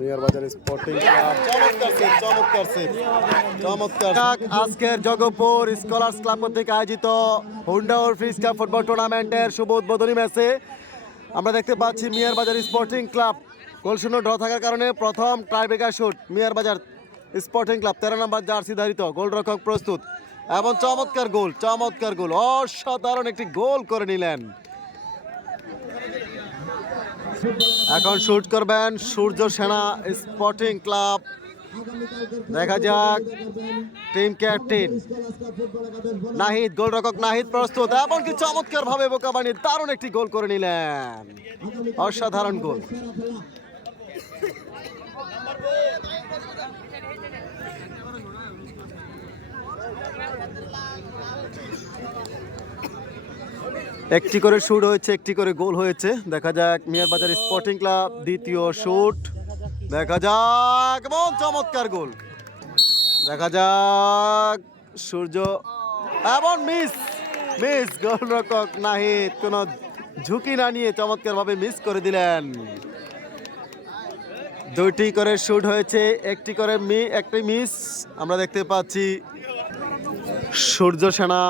মিয়ার Bazar sporting club. চমৎকার চমৎকার আজকের জগপুর স্কলার্স ক্লাব কর্তৃক আয়োজিত হুন্ডা ফ্রিজ কাপ ফুটবল টুর্নামেন্টের শুভ উদ্বোধনী ম্যাচে আমরা দেখতে পাচ্ছি মিয়ার বাজার স্পোর্টিং ক্লাব। গোলশূন্য ড্র থাকার কারণে প্রথম টাইব্রেকার শুট মিয়ার বাজার স্পোর্টিং ক্লাব তেরো নম্বর জার্সি ধারিত। গোলরক্ষক প্রস্তুত। এবং চমৎকার গোল চমৎকার গোল। অসাধারণ একটি গোল করে নিলেন এখন শুট করবেন সূর্য সেনা স্পোর্টিং ক্লাব দেখা যাক। টিম ক্যাপ্টেন নাহিদ, গোলরক্ষক নাহিদ প্রস্তুত। এমনকি চমৎকার ভাবে বোকা বোকাবানি দারুণ একটি গোল করে নিলেন। অসাধারণ গোল। একটি করে শুট হয়েছে, একটি করে গোল হয়েছে। দেখা যাক মিয়ার বাজার স্পোর্টিং ক্লাব দ্বিতীয় শুট দেখা যাক এবং চমৎকার গোল দেখা যাক, সূর্য এবং মিস মিস গোলরক্ষক নাহিদ। কোন ঝুঁকি না নিয়ে চমৎকার ভাবে মিস করে দিলেন। দুইটি করে শুট হয়েছে, একটি করে মি, একটি মিস আমরা দেখতে পাচ্ছি সূর্য সেনা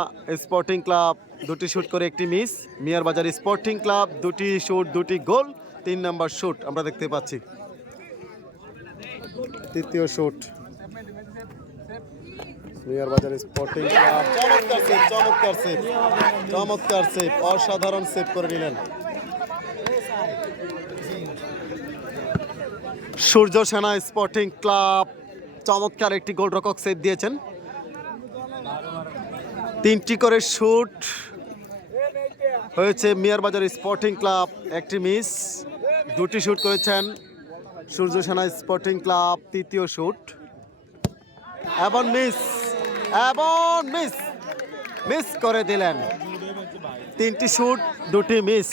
স্পোর্টিং ক্লাব দুটি শ্যুট করে একটি মিস মিয়ার বাজার স্পোর্টিং ক্লাব দুটি শুট দুটি গোল, তিন নম্বর শ্যুট আমরা দেখতে পাচ্ছি। তৃতীয় shoot Miyar Bazar sporting club চমৎকার সেভ চমৎকার সেভ চমৎকার সেভ অসাধারণ সেভ করে নিলেন। সূর্য সেনা স্পোর্টিং ক্লাব চমৎকার একটি গোলরক্ষক সেভ দিয়েছেন। তিনটি করে শুট হয়েছে মিয়ার বাজার স্পোর্টিং ক্লাব, একটি মিস, দুটি শুট করেছেন সূর্য সেনা স্পোর্টিং ক্লাব, তৃতীয় শুট। এবং মিস এবং মিস মিস করে দিলেন। তিনটি শুট, দুটি মিস।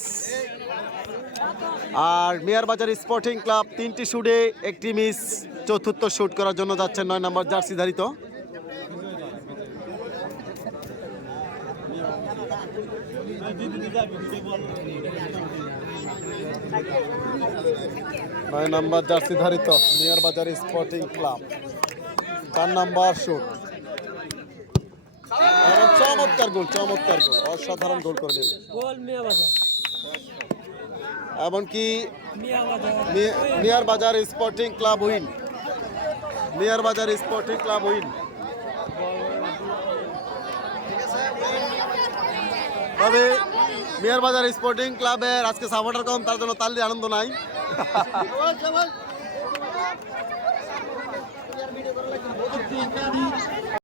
আর মিয়ার বাজার স্পোর্টিং ক্লাব তিনটি শুটে একটি মিস, চতুর্থ শুট করার জন্য যাচ্ছেন নয় নম্বর জার্সি ধারিত। নয় নম্বর জার্সি ধারিত মিয়ার বাজার স্পোর্টিং ক্লাব চার নাম্বার শুট। চমৎকার গোল চমৎকার গোল। অসাধারণ গোল করে বাজার। এমনকি Miyar Bazar. Sporting club win. Miyar Bazar sporting club win. তবে মেয়ার বাজার স্পোর্টিং ক্লাবের আজকে সাপোর্টার কম তার জন্য তাল আনন্দ নাই।